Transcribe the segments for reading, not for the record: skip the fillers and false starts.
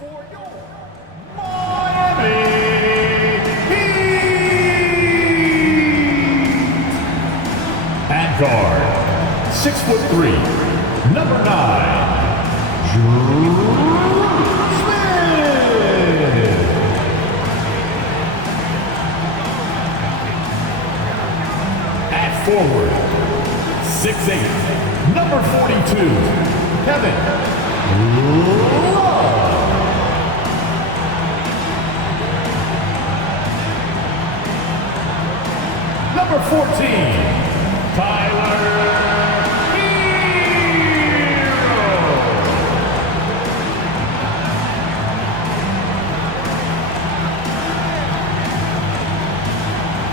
for your Miami Heat. At guard, 6'3", number 9, Drew Smith. At forward, 6'8", number 42, Kevin Love. Number 14, Tyler Hero.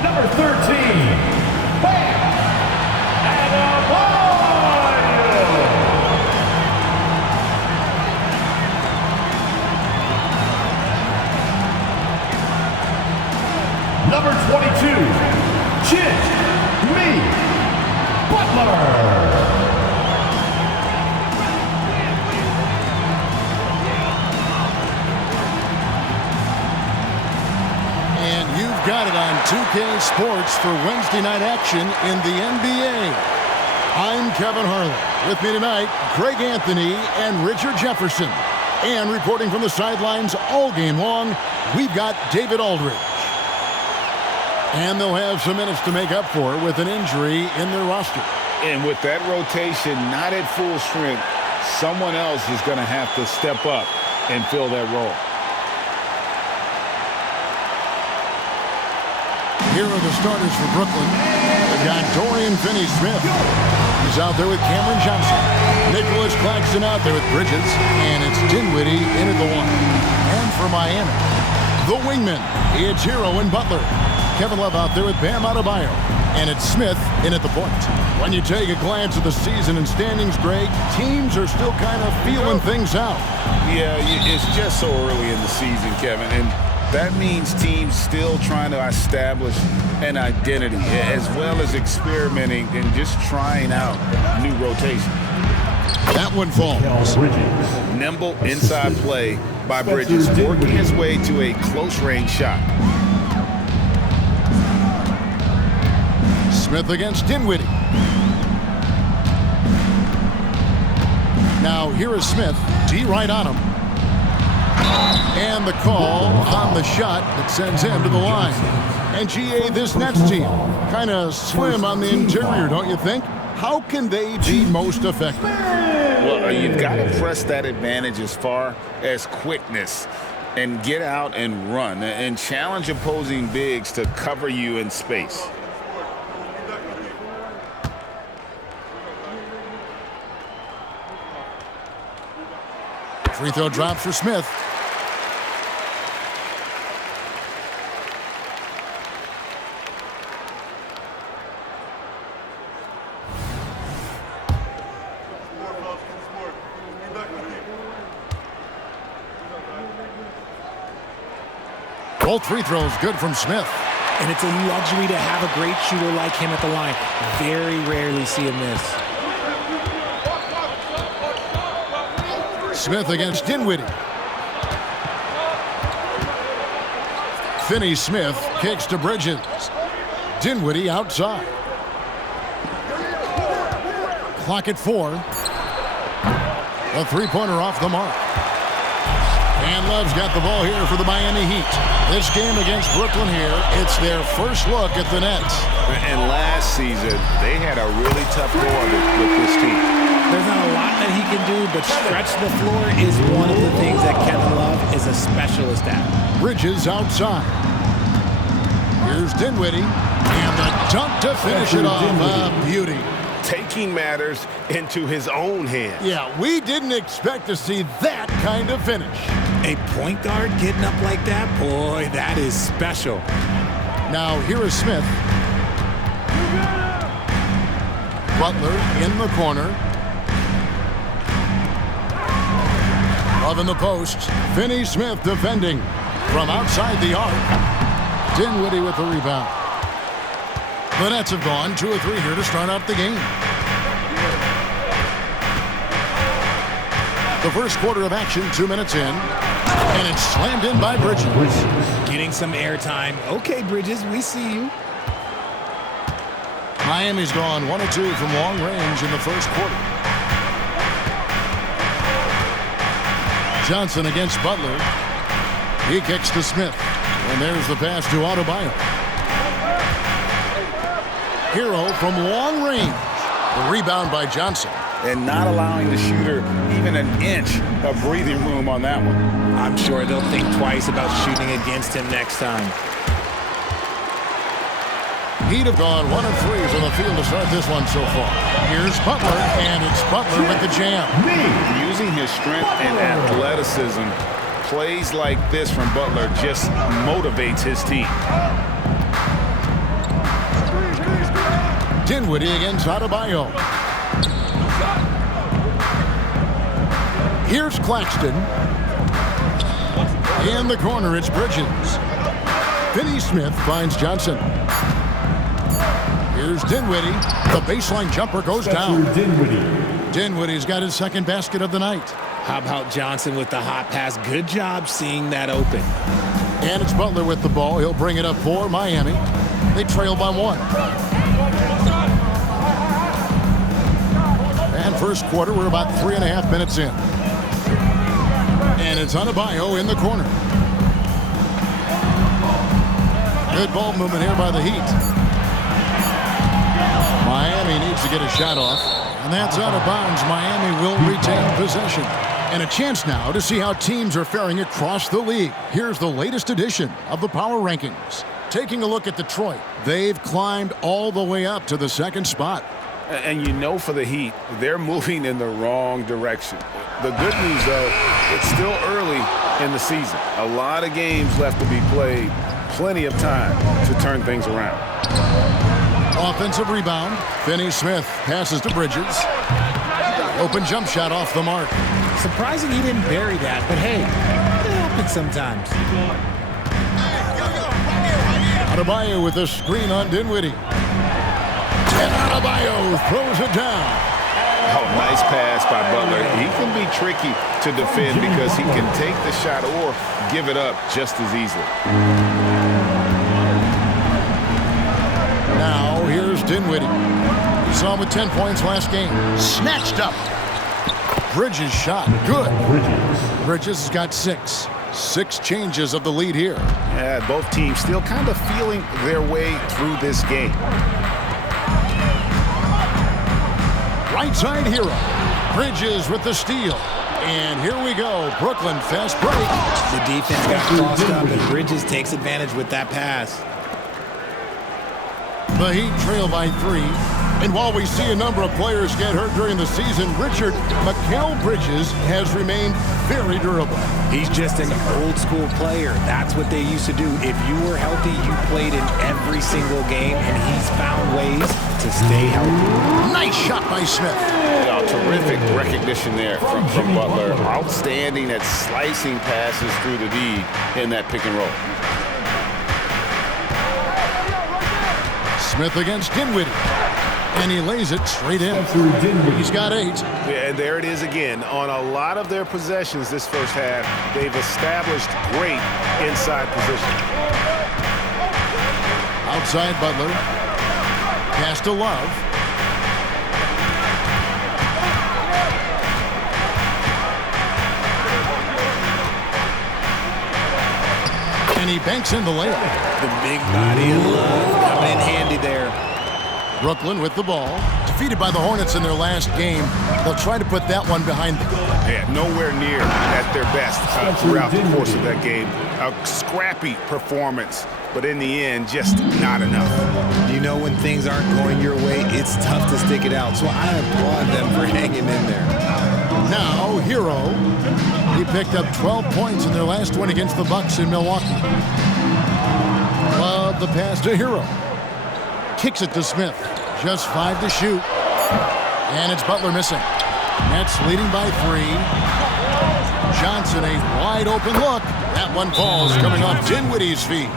Number 13, Bam Adebayo. Number 22, Jimmy Butler. And you've got it on 2K Sports for Wednesday night action in the NBA. I'm Kevin Harlan. With me tonight, Greg Anthony and Richard Jefferson. And reporting from the sidelines all game long, we've got David Aldridge. And they'll have some minutes to make up for with an injury in their roster. And with that rotation not at full strength, someone else is going to have to step up and fill that role. Here are the starters for Brooklyn. They've got Dorian Finney-Smith. He's out there with Cameron Johnson. Nicholas Claxton out there with Bridges. And it's Dinwiddie in at the 1. And for Miami, the wingmen, it's Hero and Butler. Kevin Love out there with Bam Adebayo. And it's Smith in at the point. When you take a glance at the season and standings, Greg, teams are still kind of feeling things out. Yeah, it's just so early in the season, Kevin. And that means teams still trying to establish an identity as well as experimenting and just trying out new rotation. That one falls. Nimble inside play by Bridges, working his way to a close-range shot. Smith against Dinwiddie. Now here is Smith. D right on him. And the call on the shot that sends him to the line. And GA, this Nets team, kind of slim on the interior, don't you think? How can they be most effective? Well, you've got to press that advantage as far as quickness and get out and run and challenge opposing bigs to cover you in space. Free throw drops for Smith. Both free throws good from Smith. And it's a luxury to have a great shooter like him at the line. Very rarely see him miss. Smith against Dinwiddie. Finney-Smith kicks to Bridges. Dinwiddie outside. Clock at 4. A three-pointer off the mark. And Love's got the ball here for the Miami Heat. This game against Brooklyn here, it's their first look at the Nets. And last season, they had a really tough go of it with this team. There's not a lot that he can do, but stretch the floor is one of the things that Kevin Love is a specialist at. Bridges outside. Here's Dinwiddie. And the dunk to finish it off. Beauty. Taking matters into his own hands. Yeah, we didn't expect to see that kind of finish. A point guard getting up like that, boy, that is special. Now here is Smith. Butler in the corner. Love in the post. Finney-Smith defending from outside the arc. Dinwiddie with the rebound. The Nets have gone 2 or 3 here to start out the game. The first quarter of action, 2 minutes in. And it's slammed in by Bridges. Getting some airtime. Okay, Bridges, we see you. Miami's gone 1 of 2 from long range in the first quarter. Johnson against Butler. He kicks to Smith. And there's the pass to Adebayo. Hero from long range. The rebound by Johnson. And not allowing the shooter even an inch of breathing room on that one. I'm sure they'll think twice about shooting against him next time. He'd have gone 1 of 3 from the field to start this one so far. Here's Butler, and it's Butler with the jam. Using his strength and athleticism, plays like this from Butler just motivates his team. Dinwiddie against Adebayo. Here's Claxton. In the corner, it's Bridges. Finney Smith finds Johnson. Here's Dinwiddie. The baseline jumper goes down. Dinwiddie's got his second basket of the night. How about Johnson with the hot pass? Good job seeing that open. And it's Butler with the ball. He'll bring it up for Miami. They trail by 1. And first quarter, we're about 3.5 minutes in. And it's Adebayo in the corner. Good ball movement here by the Heat. Miami needs to get a shot off. And that's out of bounds. Miami will retain possession. And a chance now to see how teams are faring across the league. Here's the latest edition of the Power Rankings. Taking a look at Detroit. They've climbed all the way up to the second spot. And you know for the Heat, they're moving in the wrong direction. The good news, though, it's still early in the season. A lot of games left to be played. Plenty of time to turn things around. Offensive rebound. Finney Smith passes to Bridges. Open jump shot off the mark. Surprising he didn't bury that, but hey, it happens sometimes. Adebayo with the screen on Dinwiddie. And Adebayo throws it down. Oh, nice pass by Butler. He can be tricky to defend because he can take the shot or give it up just as easily. Now here's Dinwiddie. We saw him with 10 points last game. Snatched up. Bridges shot. Good. Bridges has got 6. 6 changes of the lead here. Yeah, both teams still kind of feeling their way through this game. Right side hero. Bridges with the steal. And here we go. Brooklyn fast break. The defense got crossed up, and Bridges takes advantage with that pass. The Heat trail by 3. And while we see a number of players get hurt during the season, Richard, Mikal Bridges has remained very durable. He's just an old-school player. That's what they used to do. If you were healthy, you played in every single game, and he's found ways to stay healthy. Nice shot by Smith. Terrific recognition there from Butler. Outstanding at slicing passes through the D in that pick and roll. Smith against Dinwiddie. And he lays it straight in. He's got 8. Yeah, and there it is again. On a lot of their possessions this first half, they've established great inside position. Outside Butler. Pass to Love. And he banks in the layup. The big body of Love coming in handy there. Brooklyn with the ball. Defeated by the Hornets in their last game. They'll try to put that one behind them. Yeah, nowhere near at their best throughout the course of that game. A scrappy performance, but in the end, just not enough. You know when things aren't going your way, it's tough to stick it out. So I applaud them for hanging in there. Now, Hero. He picked up 12 points in their last win against the Bucks in Milwaukee. Love the pass to Hero. Kicks it to Smith. Just 5 to shoot. And it's Butler missing. Nets leading by 3. Johnson, a wide open look. That one falls coming off Dinwiddie's feet.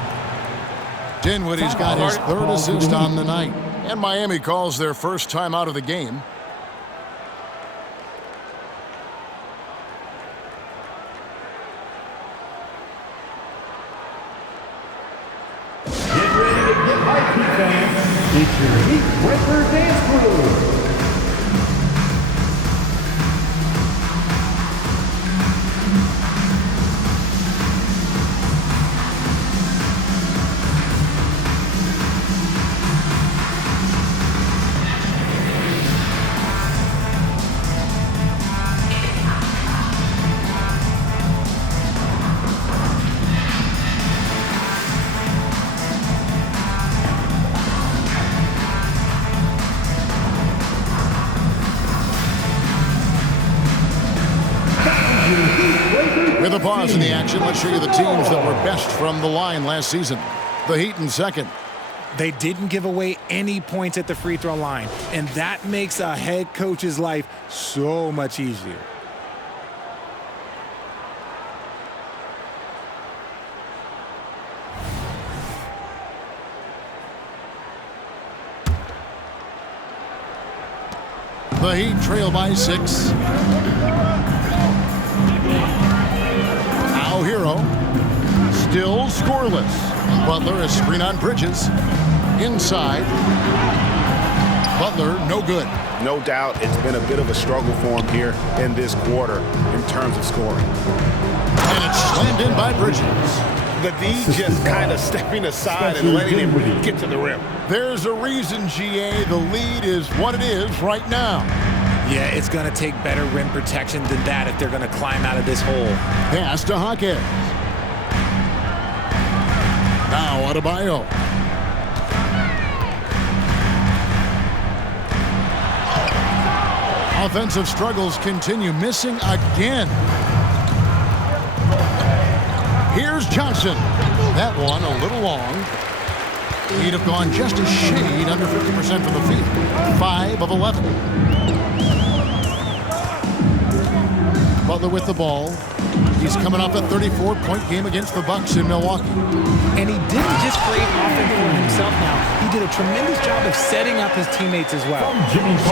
Dinwiddie's got his 3rd assist on the night. And Miami calls their first time out of the game. IP fans, it's your Heat Breaker Dance Crew. With a pause in the action, let's show you the teams that were best from the line last season. The Heat in second. They didn't give away any points at the free throw line, and that makes a head coach's life so much easier. The Heat trail by 6. Now Hero. Still scoreless. Butler, a screen on Bridges. Inside. Butler, no good. No doubt it's been a bit of a struggle for him here in this quarter in terms of scoring. And it's slammed in by Bridges. The D just kind of stepping aside and letting him get to the rim. There's a reason, GA, the lead is what it is right now. Yeah, it's going to take better rim protection than that if they're going to climb out of this hole. Pass to Hawkins. Now Adebayo. Offensive struggles continue, missing again. Here's Johnson. That one a little long. He'd have gone just a shade under 50% from the field. 5 of 11. Butler with the ball. He's coming off a 34-point game against the Bucks in Milwaukee. And he didn't just create offense for himself now. He did a tremendous job of setting up his teammates as well.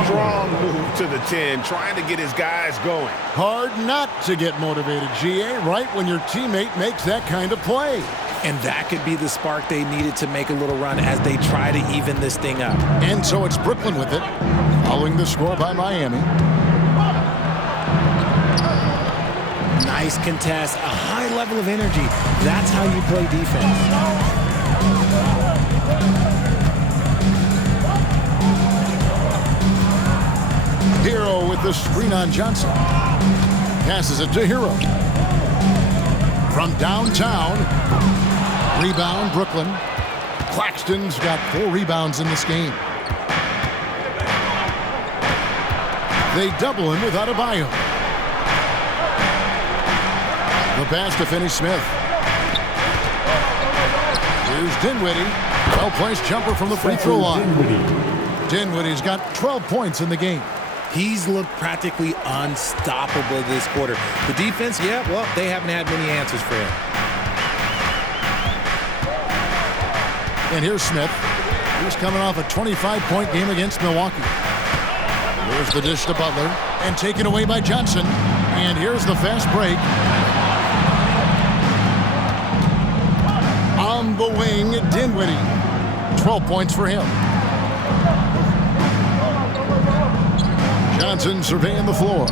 Strong move to the 10, trying to get his guys going. Hard not to get motivated, GA, right when your teammate makes that kind of play. And that could be the spark they needed to make a little run as they try to even this thing up. And so it's Brooklyn with it, following the score by Miami. Nice contest, a high level of energy. That's how you play defense. Hero with the screen on Johnson. Passes it to Hero. From downtown. Rebound, Brooklyn. Claxton's got 4 rebounds in this game. They double him with Adebayo. The pass to Finney-Smith. Here's Dinwiddie. Well-placed jumper from the free throw line. Dinwiddie's got 12 points in the game. He's looked practically unstoppable this quarter. The defense, yeah, well, they haven't had many answers for him. And here's Smith. He's coming off a 25-point game against Milwaukee. Here's the dish to Butler. And taken away by Johnson. And here's the fast break. On the wing, Dinwiddie. 12 points for him. Johnson surveying the floor.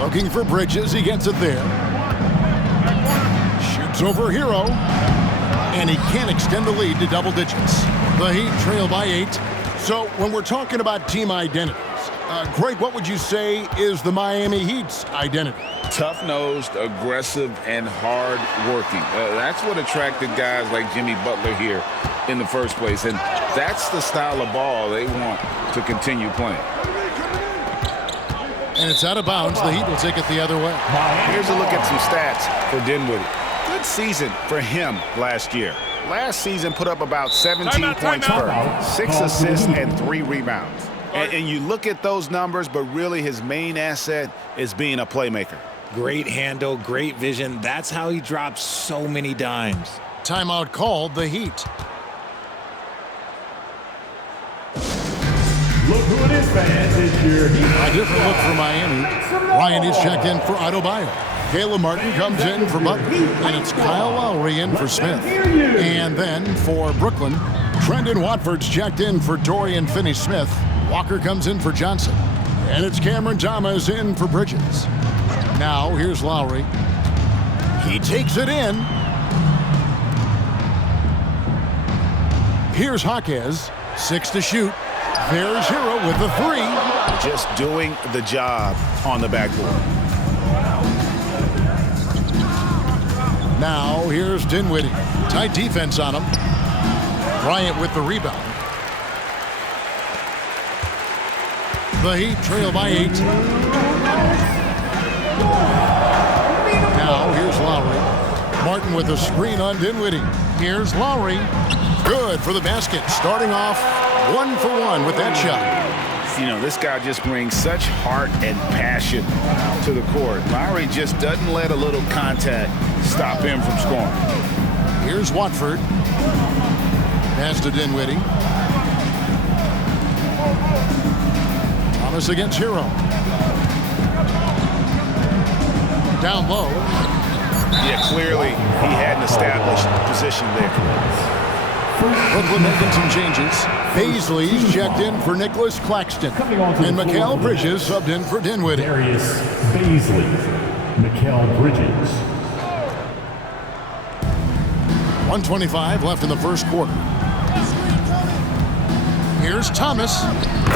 Looking for Bridges. He gets it there. Shoots over Hero. And he can't extend the lead to double digits. The Heat trail by 8. So when we're talking about team identities, Greg, what would you say is the Miami Heat's identity? Tough-nosed, aggressive, and hard-working. That's what attracted guys like Jimmy Butler here in the first place. And that's the style of ball they want to continue playing. And it's out of bounds. The Heat will take it the other way. Here's a look at some stats for Dinwiddie. Good season for him last year. Last season put up about 17 points per, 6 assists, and 3 rebounds. And you look at those numbers, but really his main asset is being a playmaker. Great handle, great vision. That's how he drops so many dimes. Timeout called, the Heat. Look who it is, fans. It's your Heat. A different look for Miami. Ryan is checked in for Adebayo. Caleb Martin comes in for Butler. And it's Kyle Lowry in for Smith. And then for Brooklyn, Trendon Watford's checked in for Dorian Finney-Smith. Walker comes in for Johnson. And it's Cameron Thomas in for Bridges. Now, here's Lowry. He takes it in. Here's Jaquez. 6 to shoot. There's Hero with the 3. Just doing the job on the backboard. Now, here's Dinwiddie. Tight defense on him. Bryant with the rebound. The Heat trail by 8. Now, here's Lowry. Martin with a screen on Dinwiddie. Here's Lowry. Good for the basket. Starting off 1 for 1 with that shot. You know, this guy just brings such heart and passion to the court. Lowry just doesn't let a little contact stop him from scoring. Here's Watford. Pass to Dinwiddie. Thomas against Hero. Down low. Yeah, clearly he had an established position there. Brooklyn making some changes. Paisley's checked in for Nicholas Claxton. And Mikal Bridges subbed in for Dinwiddie. Darius Baisley. Mikal Bridges. 1:25 left in the first quarter. Here's Thomas.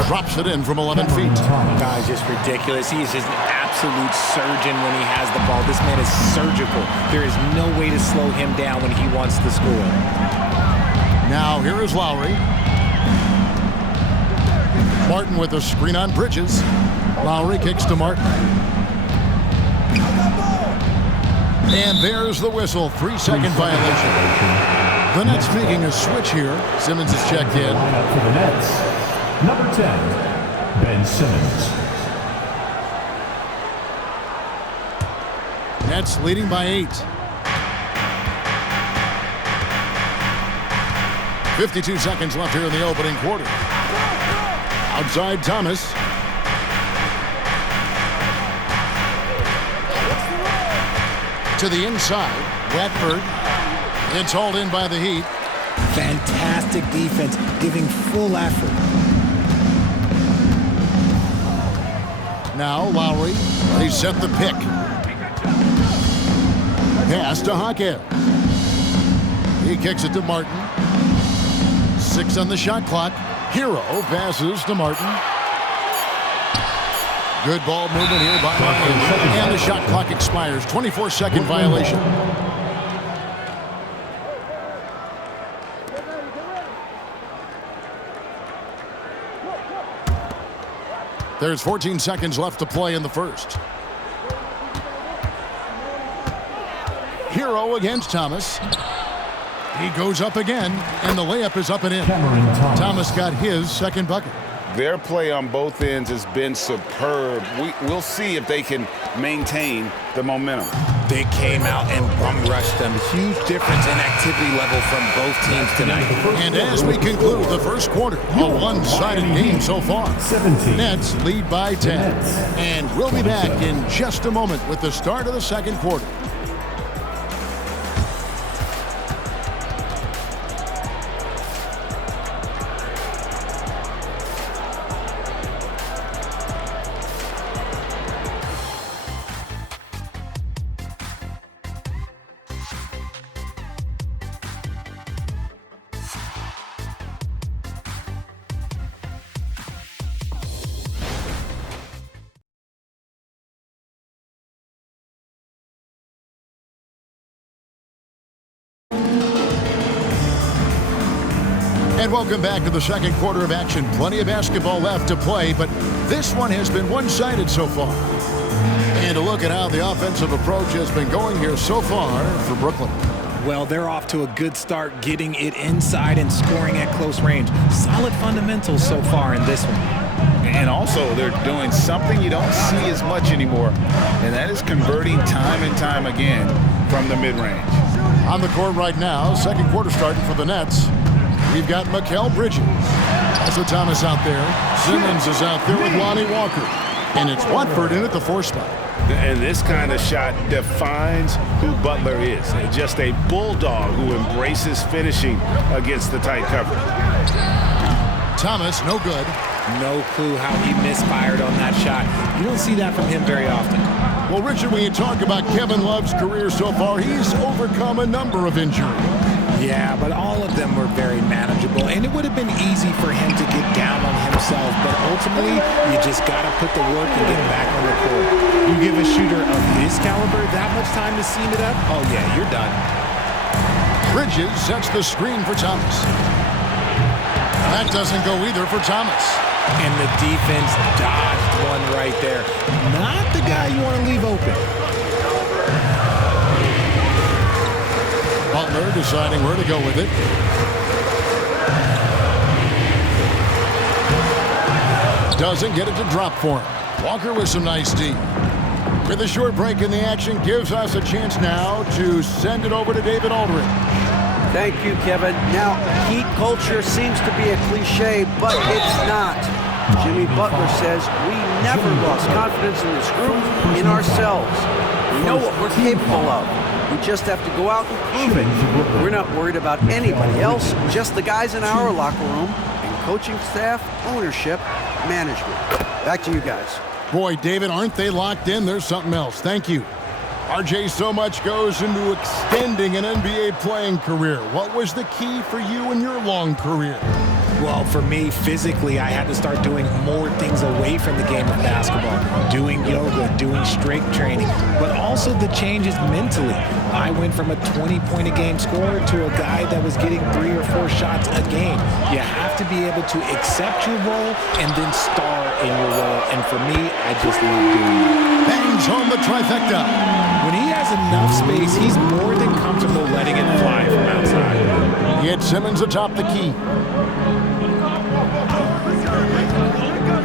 Drops it in from 11 feet. Guy's just ridiculous. He is just an absolute surgeon when he has the ball. This man is surgical. There is no way to slow him down when he wants to score. Now here is Lowry. Martin with a screen on Bridges. Lowry kicks to Martin. And there's the whistle. 3-second violation. The Nets making a switch here. Simmons is checked in. Lineup for the Nets. Number 10, Ben Simmons. Nets leading by 8. 52 seconds left here in the opening quarter. Outside Thomas. To the inside. Watford. It's hauled in by the Heat. Fantastic defense, giving full effort. Now Lowry. He set the pick. Pass to Jaquez. He kicks it to Martin. 6 on the shot clock. Hero passes to Martin. Good ball movement here by Ryan. And the shot clock expires. 24-second violation. There's 14 seconds left to play in the first. Hero against Thomas. He goes up again, and the layup is up and in. Thomas got his second bucket. Their play on both ends has been superb. We'll see if they can maintain the momentum. They came out and bum rushed them. Huge difference in activity level from both teams tonight. And as we conclude the first quarter, a one-sided game so far. 17. Nets lead by 10. And we'll be back in just a moment with the start of the second quarter. And welcome back to the second quarter of action. Plenty of basketball left to play, but this one has been one-sided so far. And a look at how the offensive approach has been going here so far for Brooklyn. Well, they're off to a good start, getting it inside and scoring at close range. Solid fundamentals so far in this one. And also, they're doing something you don't see as much anymore, and that is converting time and time again from the mid-range. On the court right now, second quarter starting for the Nets. We've got Mikal Bridges. Also Thomas out there. Simmons is out there with Lonnie Walker. And it's Watford in at the 4 spot. And this kind of shot defines who Butler is. Just a bulldog who embraces finishing against the tight cover. Thomas, no good. No clue how he misfired on that shot. You don't see that from him very often. Well, Richard, when you talk about Kevin Love's career so far, he's overcome a number of injuries. Yeah, but all of them were very manageable, and it would have been easy for him to get down on himself, but ultimately, you just got to put the work and get back on the court. You give a shooter of his caliber that much time to seam it up, oh yeah, you're done. Bridges sets the screen for Thomas. That doesn't go either for Thomas. And the defense dodged one right there. Not the guy you want to leave open. Butler deciding where to go with it. Doesn't get it to drop for him. Walker with some nice D. With a short break in the action, gives us a chance now to send it over to David Aldridge. Thank you, Kevin. Now, Heat culture seems to be a cliche, but it's not. Jimmy Butler says we never lost confidence in this group, in ourselves. We know what we're capable of. We just have to go out and prove it. We're not worried about anybody else, just the guys in our locker room, and coaching staff, ownership, management. Back to you guys. Boy, David, aren't they locked in? There's something else. Thank you. RJ, so much goes into extending an NBA playing career. What was the key for you in your long career? Well, for me, physically, I had to start doing more things away from the game of basketball. Doing yoga, doing strength training, but also the changes mentally. I went from a 20-point-a-game scorer to a guy that was getting 3 or 4 shots a game. You have to be able to accept your role and then star in your role. And for me, I just love doing that. Bangs home the trifecta. When he has enough space, he's more than comfortable letting it fly from outside. He had Simmons atop the key.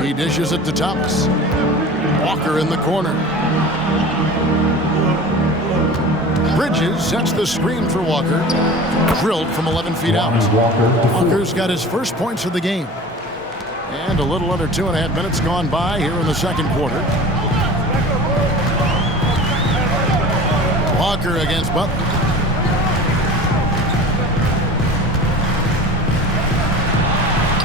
He dishes it to Thomas. Walker in the corner. Bridges sets the screen for Walker. Drilled from 11 feet out. Walker's got his first points of the game. And a little under 2.5 minutes gone by here in the second quarter. Walker against Butler.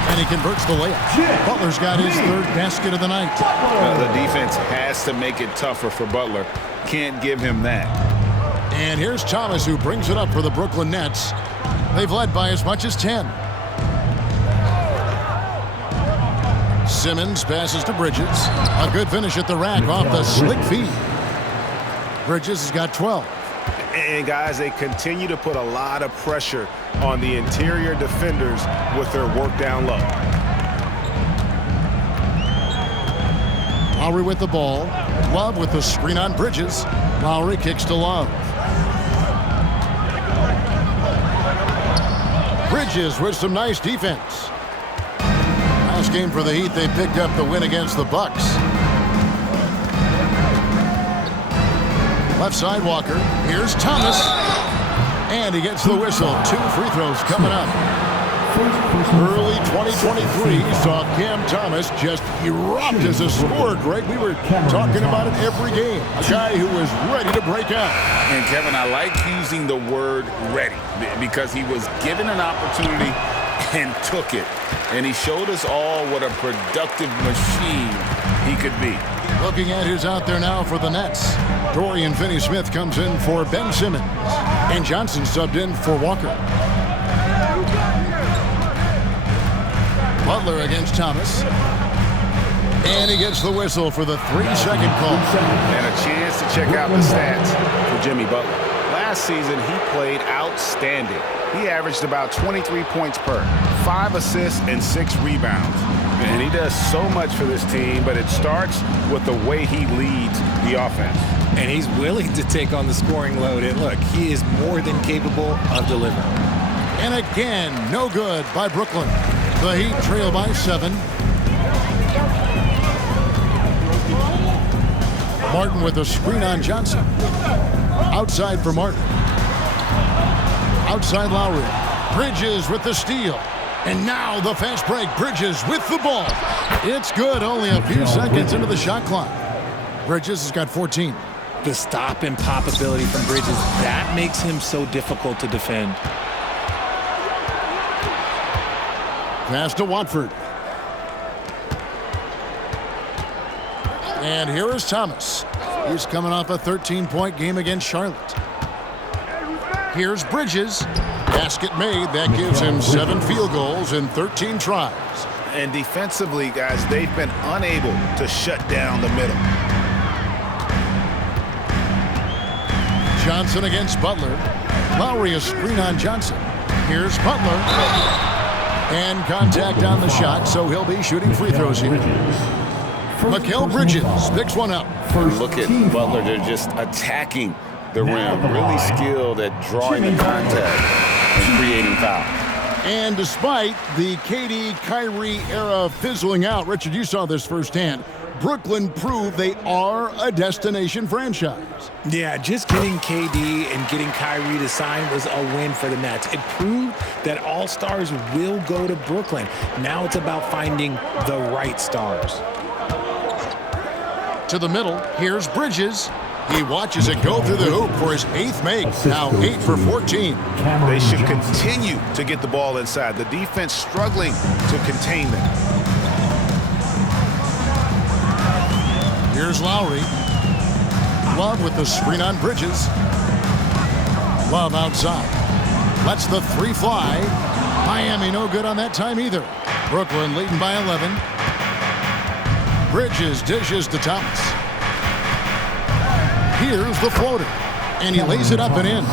And he converts the layup. Butler's got his third basket of the night. The defense has to make it tougher for Butler. Can't give him that. And here's Thomas, who brings it up for the Brooklyn Nets. They've led by as much as 10. Simmons passes to Bridges. A good finish at the rack off the slick feed. Bridges has got 12. And guys, they continue to put a lot of pressure on the interior defenders with their work down low. Lowry with the ball. Love with the screen on Bridges. Lowry kicks to Love. Bridges with some nice defense. Last game for the Heat, they picked up the win against the Bucks. Left side, Walker. Here's Thomas. And he gets the whistle. 2 free throws coming up. Early 2023 saw Cam Thomas just erupt as a scorer, Greg. We were talking about it every game. A guy who was ready to break out. And Kevin, I like using the word ready because he was given an opportunity and took it. And he showed us all what a productive machine he could be. Looking at who's out there now for the Nets. Dorian Finney-Smith comes in for Ben Simmons. And Johnson subbed in for Walker. Butler against Thomas. And he gets the whistle for the 3-second call. And a chance to check out the stats for Jimmy Butler. Last season, he played outstanding. He averaged about 23 points per, 5 assists, and 6 rebounds. And he does so much for this team, but it starts with the way he leads the offense. And he's willing to take on the scoring load. And look, he is more than capable of delivering. And again, no good by Brooklyn. The Heat trail by 7. Martin with a screen on Johnson. Outside for Martin. Outside Lowry. Bridges with the steal. And now the fast break. Bridges with the ball. It's good. Only a few seconds into the shot clock. Bridges has got 14. The stop and pop ability from Bridges, that makes him so difficult to defend. Pass to Watford. And here is Thomas. He's coming off a 13-point game against Charlotte. Here's Bridges. Basket made. That gives him 7 field goals in 13 tries. And defensively, guys, they've been unable to shut down the middle. Johnson against Butler. Lowry a screen on Johnson. Here's Butler. And contact on the shot, so he'll be shooting free throws here. Mikal Bridges picks one up. Look at Butler. They're just attacking the rim. Really skilled at drawing the contact and creating fouls. And despite the KD-Kyrie era fizzling out, Richard, you saw this firsthand, Brooklyn proved they are a destination franchise. Yeah, just getting KD and getting Kyrie to sign was a win for the Nets. It proved that all stars will go to Brooklyn. Now it's about finding the right stars. To the middle, here's Bridges. He watches it go through the hoop for his 8th make. Now 8 for 14. They should continue to get the ball inside. The defense struggling to contain them. Here's Lowry. Love with the screen on Bridges. Love outside. Lets the 3 fly. Miami no good on that time either. Brooklyn leading by 11. Bridges dishes to Thomas. Here's the floater. And he lays it up and in.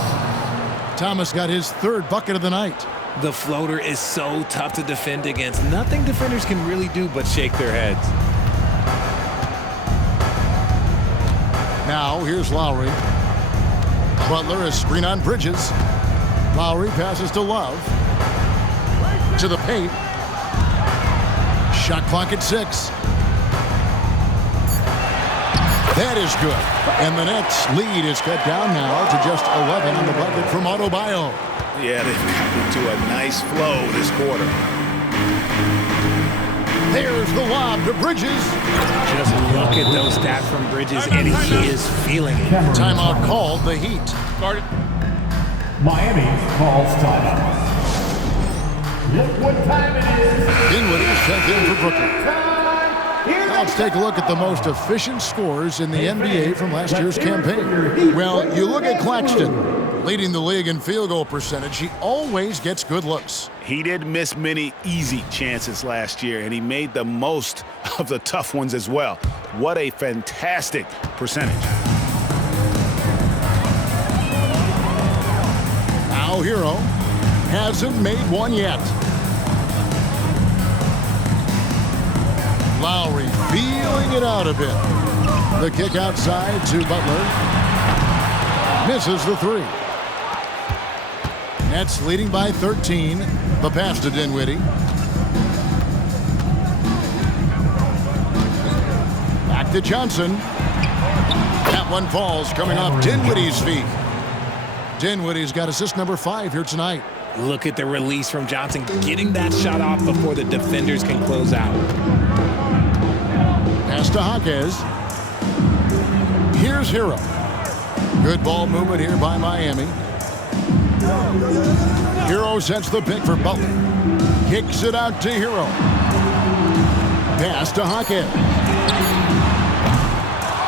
Thomas got his 3rd bucket of the night. The floater is so tough to defend against. Nothing defenders can really do but shake their heads. Now, here's Lowry. Butler, a screen on Bridges. Lowry passes to Love. To the paint. Shot clock at 6. That is good. And the Nets' lead is cut down now to just 11 on the bucket from Adebayo. Yeah, they've gotten to a nice flow this quarter. There's the lob to Bridges. Just look at those stats from Bridges, and he is feeling it. Timeout called, the Heat. Miami calls timeout. Look what time it is. Dinwiddie sent in for Brooklyn. Let's take a look at the most efficient scorers in the NBA from last year's campaign. Well, you look at Claxton, leading the league in field goal percentage. He always gets good looks. He did miss many easy chances last year, and he made the most of the tough ones as well. What a fantastic percentage. Now Hero hasn't made one yet. Lowry feeling it out a bit. The kick outside to Butler. Misses the 3. Nets leading by 13. The pass to Dinwiddie. Back to Johnson. That one falls coming off Dinwiddie's feet. Dinwiddie's got assist number 5 here tonight. Look at the release from Johnson, getting that shot off before the defenders can close out. Pass to Jaquez. Here's Hero. Good ball movement here by Miami. Hero sets the pick for Butler. Kicks it out to Hero. Pass to Jaquez.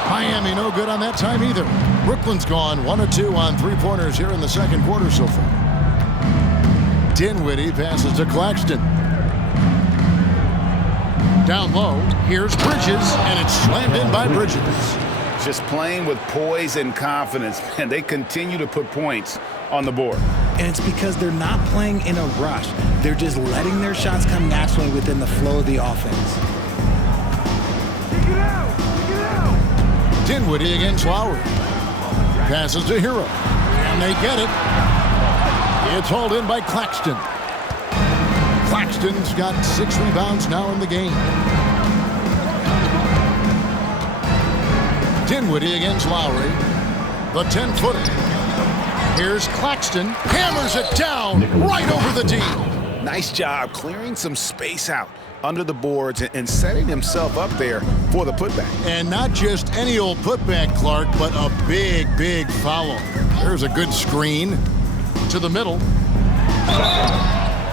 Miami no good on that time either. Brooklyn's gone 1 of 2 on 3-pointers here in the second quarter so far. Dinwiddie passes to Claxton. Down low, here's Bridges, and it's slammed in by Bridges. Just playing with poise and confidence, and they continue to put points on the board. And it's because they're not playing in a rush. They're just letting their shots come naturally within the flow of the offense. Dinwiddie against Lowry. Passes to Hero. And they get it. It's hauled in by Claxton. Claxton's got 6 rebounds now in the game. Dinwiddie against Lowry. The 10-footer. Here's Claxton. Hammers it down right over the D. Nice job clearing some space out under the boards and setting himself up there for the putback. And not just any old putback, Clark, but a big, big foul. There's a good screen to the middle.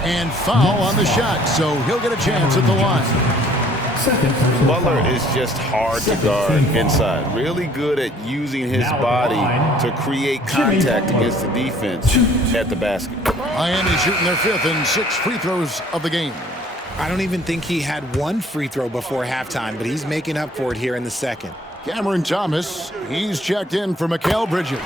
And foul on the shot, so he'll get a chance at the line. Butler is just hard to guard inside. Really good at using his body to create contact against the defense at the basket. Miami shooting their 5th and 6th free throws of the game. I don't even think he had one free throw before halftime, but he's making up for it here in the second. Cameron Thomas, he's checked in for Mikal Bridges.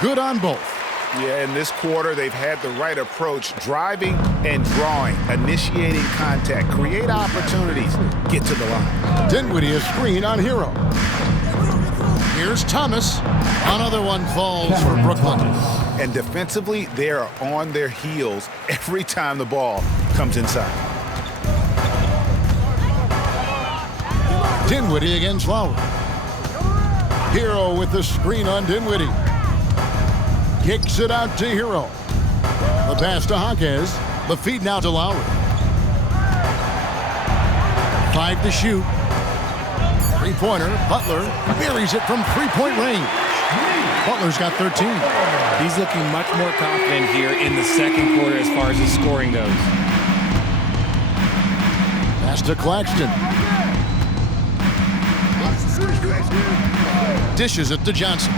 Good on both. Yeah, in this quarter, they've had the right approach, driving and drawing, initiating contact, create opportunities, get to the line. Dinwiddie a screen on Hero. Here's Thomas. Another one falls for Brooklyn. And defensively, they are on their heels every time the ball comes inside. Dinwiddie against Lowry. Hero with the screen on Dinwiddie. Kicks it out to Hero. The pass to Hawkes. The feed now to Lowry. 5 to shoot. Three-pointer. Butler buries it from three-point range. Butler's got 13. He's looking much more confident here in the second quarter as far as his scoring goes. Pass to Claxton. Dishes it to Johnson.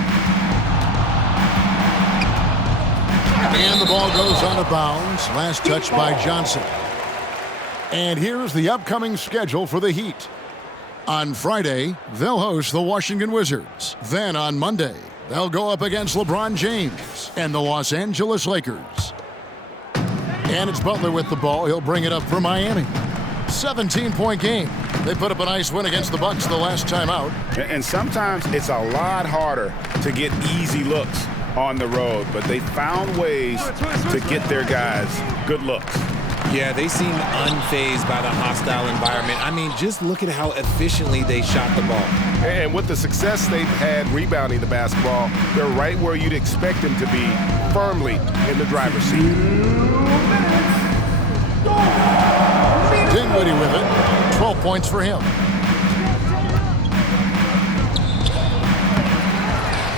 And the ball goes out of bounds. Last touch by Johnson. And here's the upcoming schedule for the Heat. On Friday, they'll host the Washington Wizards. Then on Monday, they'll go up against LeBron James and the Los Angeles Lakers. And it's Butler with the ball. He'll bring it up for Miami. 17-point game. They put up a nice win against the Bucks the last time out. And sometimes it's a lot harder to get easy looks on the road, but they found ways to get their guys good looks. Yeah, they seem unfazed by the hostile environment. I mean, just look at how efficiently they shot the ball. And with the success they've had rebounding the basketball, they're right where you'd expect them to be, firmly in the driver's seat. Dinwiddie with it. 12 points for him.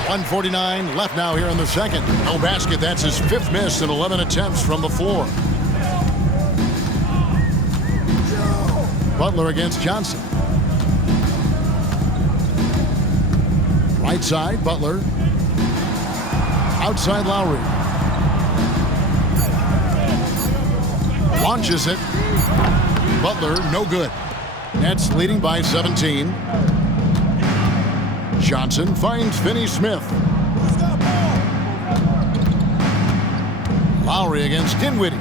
1:49 left now here in the second. No basket. That's his 5th miss in 11 attempts from the floor. Butler against Johnson. Right side, Butler. Outside, Lowry. Launches it. Butler, no good. Nets leading by 17. Johnson finds Finney-Smith. Lowry against Dinwiddie.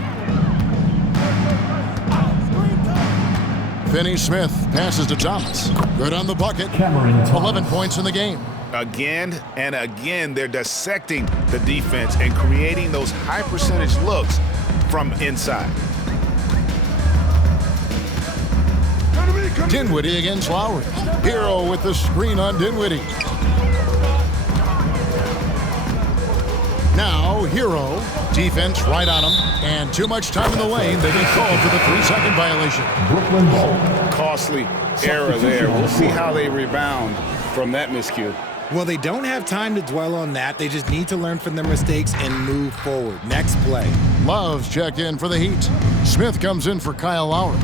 Finney-Smith passes to Thomas. Good on the bucket. 11 points in the game. Again and again, they're dissecting the defense and creating those high percentage looks from inside. Dinwiddie against Lowry. Hero with the screen on Dinwiddie. Now, Hero. Defense right on him. And too much time in the lane. They get called for the 3-second violation. Brooklyn ball. Costly error there. We'll see how they rebound from that miscue. Well, they don't have time to dwell on that. They just need to learn from their mistakes and move forward. Next play. Love's checked in for the Heat. Smith comes in for Kyle Lowry.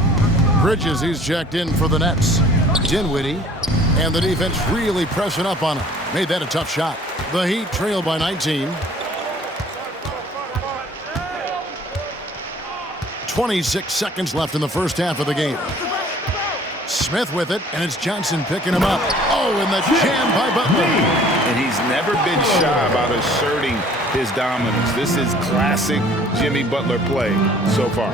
Bridges, he's checked in for the Nets. Dinwiddie, and the defense really pressing up on him. Made that a tough shot. The Heat trail by 19. 26 seconds left in the first half of the game. Smith with it, and it's Johnson picking him up. Oh, and the jam by Butler. And he's never been shy about asserting his dominance. This is classic Jimmy Butler play so far.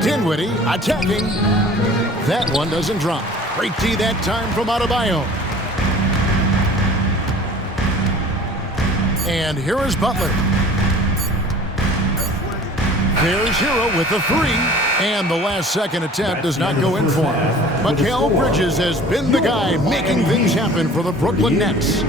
Dinwiddie attacking. That one doesn't drop. Great D that time from Adebayo. And here is Butler. There's Hero with the 3. And the last second attempt does not go in for him. Mikal Bridges has been the guy making things happen for the Brooklyn Nets.